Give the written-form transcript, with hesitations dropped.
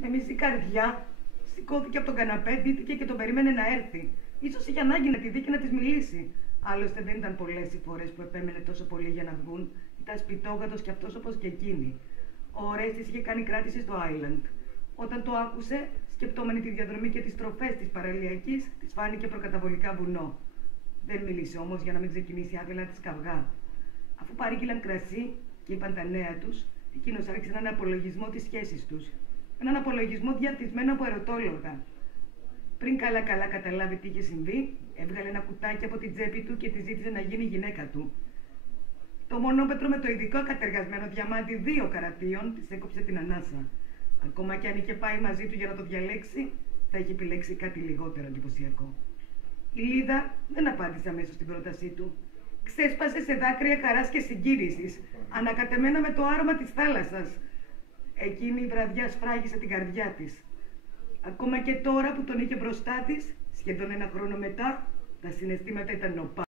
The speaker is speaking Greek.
Με μισή καρδιά σηκώθηκε από τον καναπέ, ντύθηκε και τον περίμενε να έρθει. Ίσως είχε ανάγκη να τη δει και να της μιλήσει. Άλλωστε δεν ήταν πολλές οι φορές που επέμενε τόσο πολύ για να βγουν. Ήταν σπιτόγατος κι αυτός όπως και εκείνη. Ο Ορέστης είχε κάνει κράτηση στο Island. Όταν το άκουσε, σκεπτόμενη τη διαδρομή και τις τροφές της παραλιακής, της φάνηκε προκαταβολικά βουνό. Δεν μίλησε όμως για να μην ξεκινήσει άδειλα της καυγά. Αφού παρήγγειλαν κρασί και είπαν τα νέα τους, εκείνος άρχισε έναν απολογισμό της σχέσης τους. Έναν απολογισμό διαρτισμένο από ερωτόλογα. Πριν καλά-καλά καταλάβει τι είχε συμβεί, έβγαλε ένα κουτάκι από την τσέπη του και τη ζήτησε να γίνει γυναίκα του. Το μονόπετρο με το ειδικό κατεργασμένο διαμάντι 2 καρατίων της έκοψε την ανάσα. Ακόμα κι αν είχε πάει μαζί του για να το διαλέξει, θα είχε επιλέξει κάτι λιγότερο εντυπωσιακό. Η Λίδα δεν απάντησε αμέσως στην πρότασή του. Ξέσπασε σε δάκρυα χαράς και συγκίνησης, ανακατεμένα με το άρωμα της θάλασσας. Εκείνη η βραδιά σφράγισε την καρδιά της. Ακόμα και τώρα που τον είχε μπροστά της, σχεδόν 1 χρόνο μετά, τα συναισθήματα ήταν νοπά.